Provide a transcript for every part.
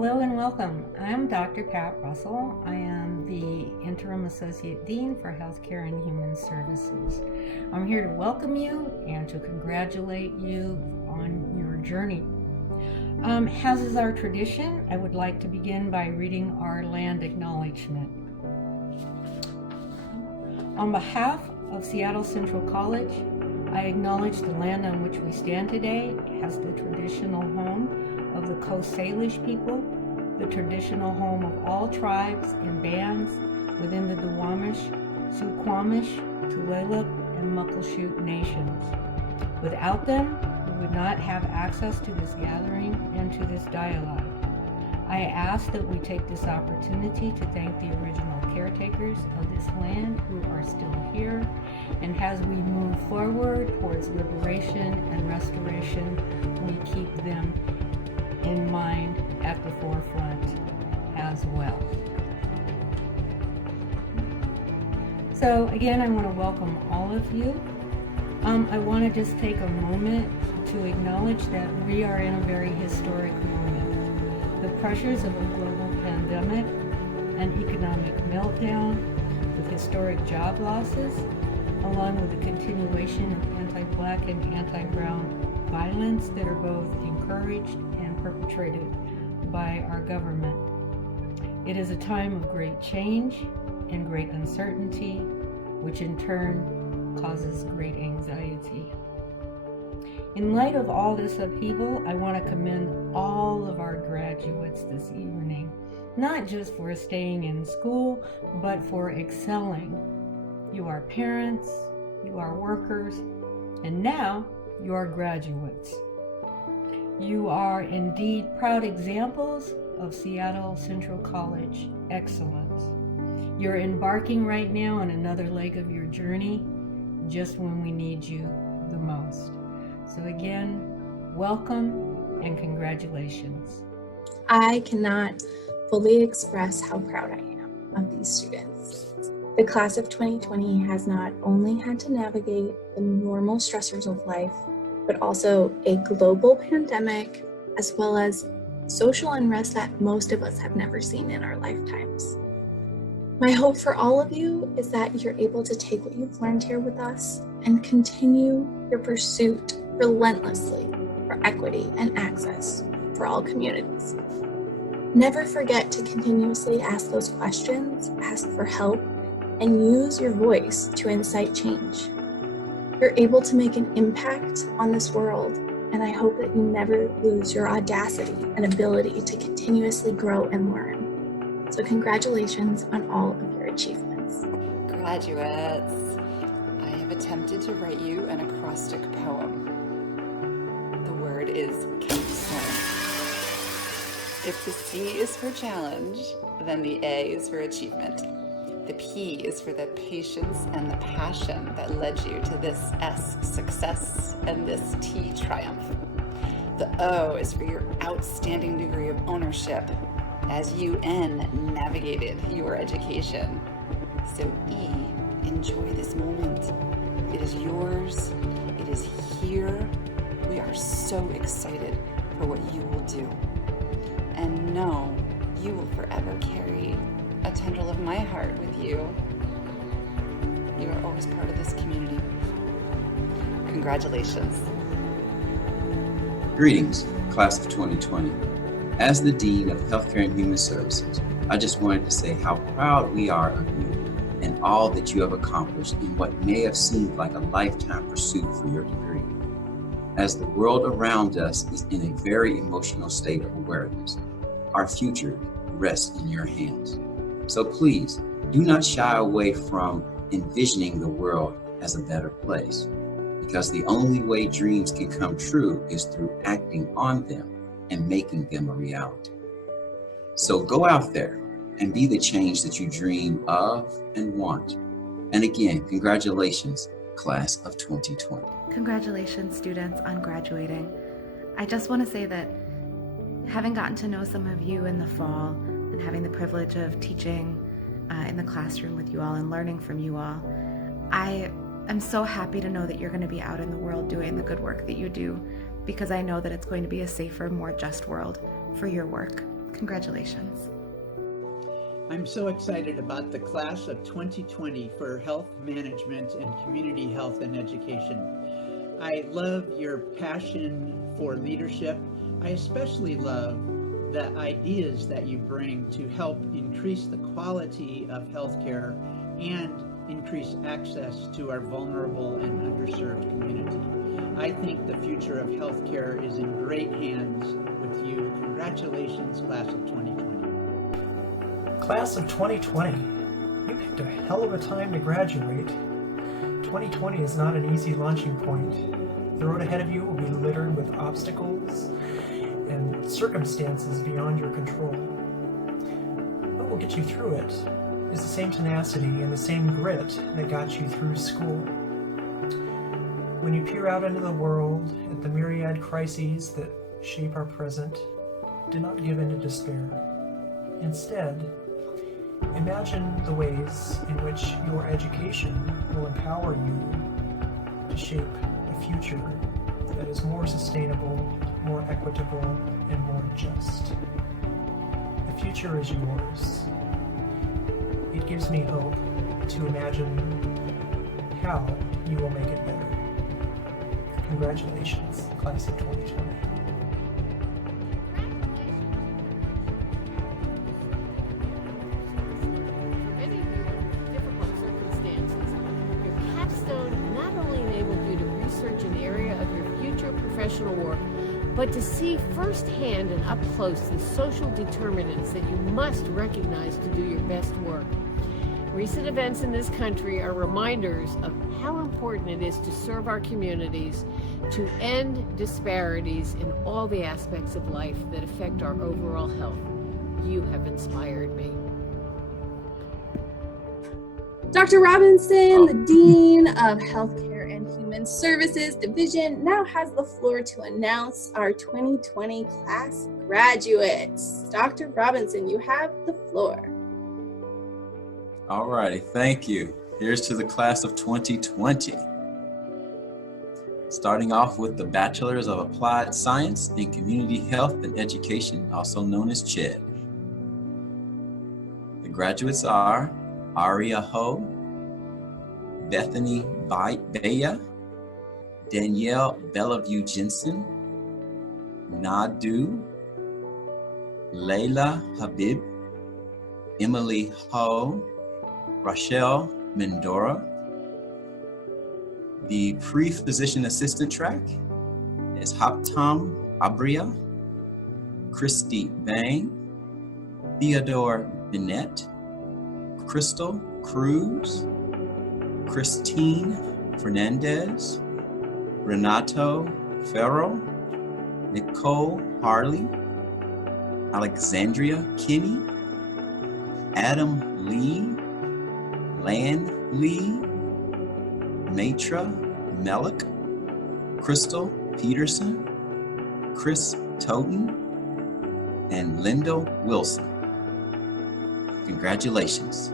Hello and welcome. I'm Dr. Pat Russell. I am the Interim Associate Dean for Healthcare and Human Services. I'm here to welcome you and to congratulate you on your journey. As is our tradition, I would like to begin by reading our land acknowledgement. On behalf of Seattle Central College, I acknowledge the land on which we stand today as the traditional home of the Coast Salish people, the traditional home of all tribes and bands within the Duwamish, Suquamish, Tulalip, and Muckleshoot nations. Without them, we would not have access to this gathering and to this dialogue. I ask that we take this opportunity to thank the original caretakers of this land who are still here, and as we move forward towards liberation and restoration, we keep them in mind at the forefront as well. So again, I want to welcome all of you. I want to just take a moment to acknowledge that we are in a very historic moment. The pressures of a global pandemic, an economic meltdown with historic job losses, along with the continuation of anti-Black and anti-Brown violence that are both encouraged and perpetrated by our government. It is a time of great change and great uncertainty, which in turn causes great anxiety. In light of all this upheaval, I want to commend all of our graduates this evening, not just for staying in school, but for excelling. You are parents, you are workers, and now you are graduates. You are indeed proud examples of Seattle Central College excellence. You're embarking right now on another leg of your journey, just when we need you the most. So again, welcome and congratulations. I cannot fully express how proud I am of these students. The class of 2020 has not only had to navigate the normal stressors of life, but also a global pandemic, as well as social unrest that most of us have never seen in our lifetimes. My hope for all of you is that you're able to take what you've learned here with us and continue your pursuit relentlessly for equity and access for all communities. Never forget to continuously ask those questions, ask for help, and use your voice to incite change. You're able to make an impact on this world, and I hope that you never lose your audacity and ability to continuously grow and learn. So congratulations on all of your achievements. Graduates, I have attempted to write you an acrostic poem. The word is capstone. If the C is for challenge, then the A is for achievement. The P is for the patience and the passion that led you to this S, success, and this T, triumph. The O is for your outstanding degree of ownership as you, N, navigated your education. So E, enjoy this moment. It is yours. It is here. We are so excited for what you will do. And know you will forever carry a tendril of my heart with you. You are always part of this community. Congratulations. Greetings, class of 2020. As the Dean of Healthcare and Human Services, I just wanted to say how proud we are of you and all that you have accomplished in what may have seemed like a lifetime pursuit for your degree. As the world around us is in a very emotional state of awareness, our future rests in your hands. So please, do not shy away from envisioning the world as a better place, because the only way dreams can come true is through acting on them and making them a reality. So go out there and be the change that you dream of and want. And again, congratulations, class of 2020. Congratulations, students, on graduating. I just want to say that having gotten to know some of you in the fall and having the privilege of teaching in the classroom with you all and learning from you all, I am so happy to know that you're going to be out in the world doing the good work that you do, because I know that it's going to be a safer, more just world for your work. Congratulations. I'm so excited about the class of 2020 for health management and community health and education. I love your passion for leadership. I especially love the ideas that you bring to help increase the quality of healthcare and increase access to our vulnerable and underserved community. I think the future of healthcare is in great hands with you. Congratulations, class of 2020. Class of 2020, you picked a hell of a time to graduate. 2020 is not an easy launching point. The road ahead of you will be littered with obstacles and circumstances beyond your control. What will get you through it is the same tenacity and the same grit that got you through school. When you peer out into the world at the myriad crises that shape our present, do not give in to despair. Instead, imagine the ways in which your education will empower you to shape a future that is more sustainable, more equitable, and more just. The future is yours. It gives me hope to imagine how you will make it better. Congratulations, class of 2020. Professional work, but to see firsthand and up close the social determinants that you must recognize to do your best work. Recent events in this country are reminders of how important it is to serve our communities, to end disparities in all the aspects of life that affect our overall health. You have inspired me. Dr. Robinson, the Dean of Healthcare and Human Services Division, now has the floor to announce our 2020 class graduates. Dr. Robinson, you have the floor. All righty, thank you. Here's to the class of 2020. Starting off with the Bachelors of Applied Science in Community Health and Education, also known as CHED. The graduates are Aria Ho, Bethany Baya, Danielle Bellevue Jensen, Nadu, Layla Habib, Emily Ho, Rachelle Mendora. The pre-physician assistant track is Haptam Abria, Christy Bang, Theodore Bennett, Crystal Cruz, Christine Fernandez, Renato Ferro, Nicole Harley, Alexandria Kinney, Adam Lee, Lan Lee, Matra Melick, Crystal Peterson, Chris Toten, and Lindo Wilson. Congratulations.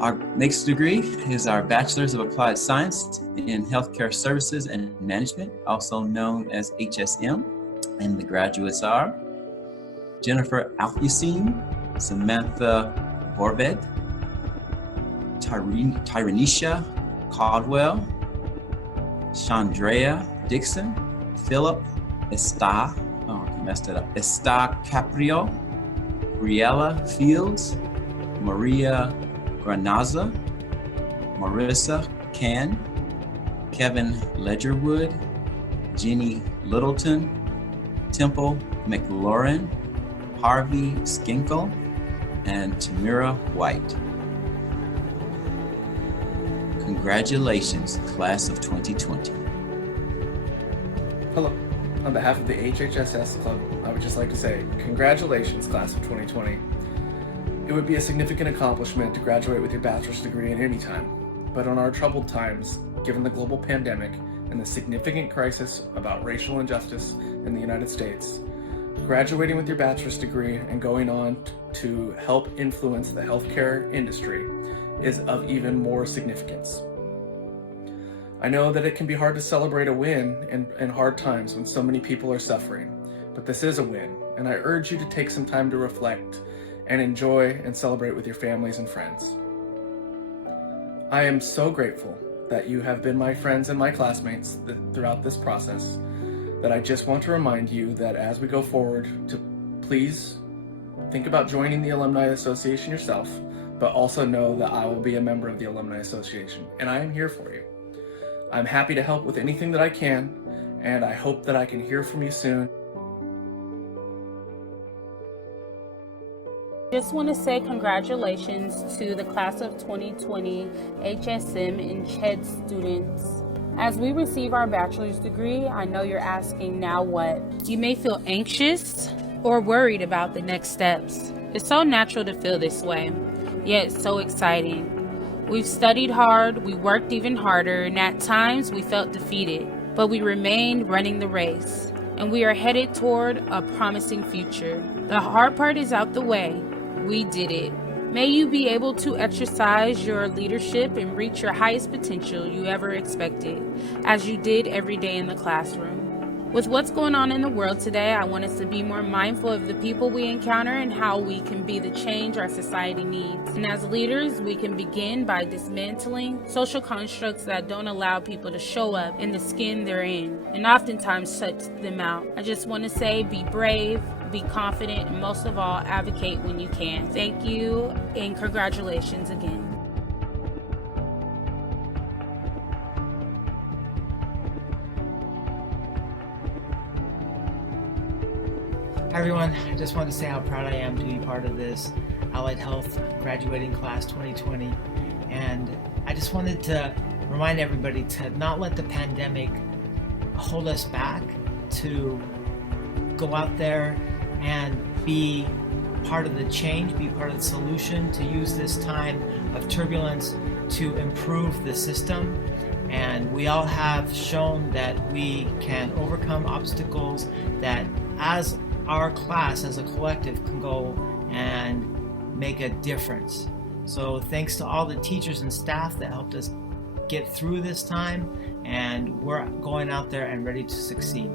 Our next degree is our Bachelor's of Applied Science in Healthcare Services and Management, also known as HSM. And the graduates are Jennifer Alfusine, Samantha Borved, Tyranisha Caldwell, Chandrea Dixon, Philip Esta Caprio, Briella Fields, Maria Granaza, Marissa Can, Kevin Ledgerwood, Jenny Littleton, Temple McLaurin, Harvey Skinkle, and Tamira White. Congratulations, class of 2020. Hello. On behalf of the HHSS Club, I would just like to say congratulations, class of 2020. It would be a significant accomplishment to graduate with your bachelor's degree at any time, but in our troubled times, given the global pandemic and the significant crisis about racial injustice in the United States, graduating with your bachelor's degree and going on to help influence the healthcare industry is of even more significance. I know that it can be hard to celebrate a win in hard times when so many people are suffering, but this is a win, and I urge you to take some time to reflect and enjoy and celebrate with your families and friends. I am so grateful that you have been my friends and my classmates throughout this process, that I just want to remind you that as we go forward, to please think about joining the Alumni Association yourself, but also know that I will be a member of the Alumni Association, and I am here for you. I'm happy to help with anything that I can, and I hope that I can hear from you soon. Just want to say congratulations to the class of 2020 HSM and CHED students. As we receive our bachelor's degree, I know you're asking, now what? You may feel anxious or worried about the next steps. It's so natural to feel this way, yet so exciting. We've studied hard, we worked even harder, and at times we felt defeated, but we remained running the race, and we are headed toward a promising future. The hard part is out the way. We did it. May you be able to exercise your leadership and reach your highest potential you ever expected, as you did every day in the classroom. With what's going on in the world today, I want us to be more mindful of the people we encounter and how we can be the change our society needs. And as leaders, we can begin by dismantling social constructs that don't allow people to show up in the skin they're in, and oftentimes shut them out. I just want to say, be brave, be confident, and most of all, advocate when you can. Thank you, and congratulations again. Hi everyone, I just wanted to say how proud I am to be part of this Allied Health graduating class 2020, and I just wanted to remind everybody to not let the pandemic hold us back, to go out there and be part of the change, be part of the solution, to use this time of turbulence to improve the system. And we all have shown that we can overcome obstacles, that as our class, as a collective, can go and make a difference. So thanks to all the teachers and staff that helped us get through this time, and we're going out there and ready to succeed.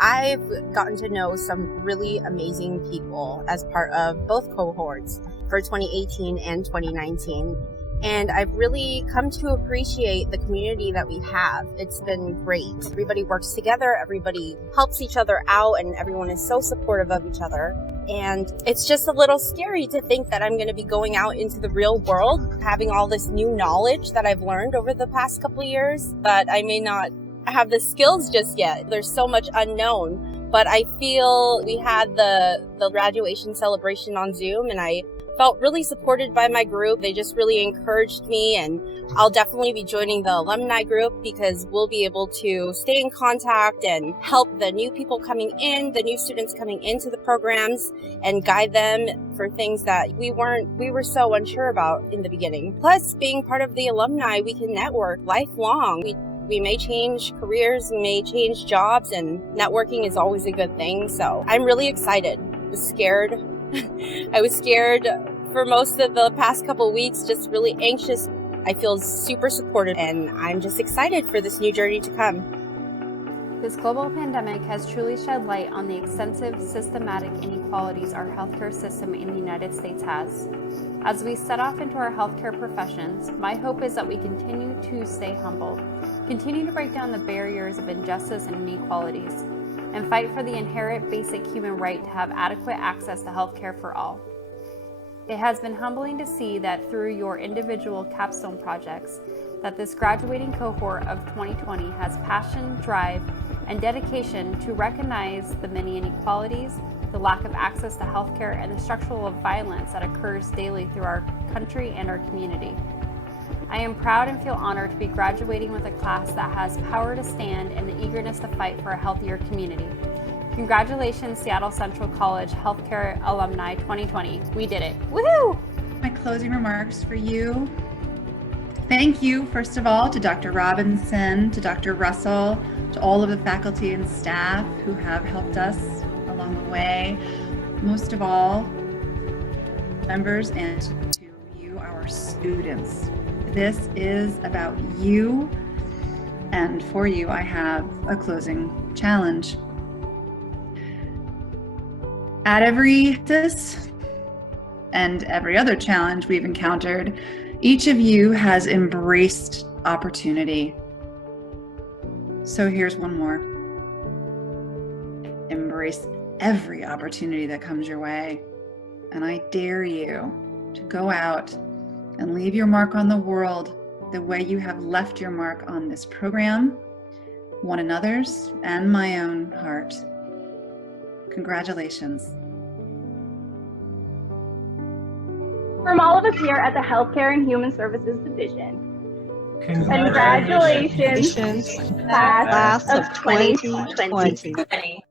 I've gotten to know some really amazing people as part of both cohorts for 2018 and 2019. And I've really come to appreciate the community that we have. It's been great. Everybody works together, everybody helps each other out, and everyone is so supportive of each other. And it's just a little scary to think that I'm going to be going out into the real world, having all this new knowledge that I've learned over the past couple of years, but I may not have the skills just yet. There's so much unknown, but I feel we had the graduation celebration on Zoom, and I felt really supported by my group. They just really encouraged me, and I'll definitely be joining the alumni group because we'll be able to stay in contact and help the new people coming in, the new students coming into the programs, and guide them for things that we were so unsure about in the beginning. Plus, being part of the alumni, we can network lifelong. We may change careers, we may change jobs, and networking is always a good thing. So I'm really excited. I was scared. I was scared for most of the past couple of weeks, just really anxious. I feel super supported, and I'm just excited for this new journey to come. This global pandemic has truly shed light on the extensive systematic inequalities our healthcare system in the United States has. As we set off into our healthcare professions, my hope is that we continue to stay humble, continue to break down the barriers of injustice and inequalities, and fight for the inherent basic human right to have adequate access to healthcare for all. It has been humbling to see that through your individual capstone projects, that this graduating cohort of 2020 has passion, drive, and dedication to recognize the many inequalities, the lack of access to healthcare, and the structural violence that occurs daily through our country and our community. I am proud and feel honored to be graduating with a class that has power to stand and the eagerness to fight for a healthier community. Congratulations, Seattle Central College Healthcare Alumni 2020. We did it. Woohoo! My closing remarks for you. Thank you, first of all, to Dr. Robinson, to Dr. Russell, to all of the faculty and staff who have helped us along the way. Most of all, members, and to you, our students. This is about you And for you, I have a closing challenge. At every this and every other challenge we've encountered, each of you has embraced opportunity. So here's one more. Embrace every opportunity that comes your way. And I dare you to go out and leave your mark on the world the way you have left your mark on this program, one another's, and my own heart. Congratulations. From all of us here at the Healthcare and Human Services Division, Congratulations, class of 2020.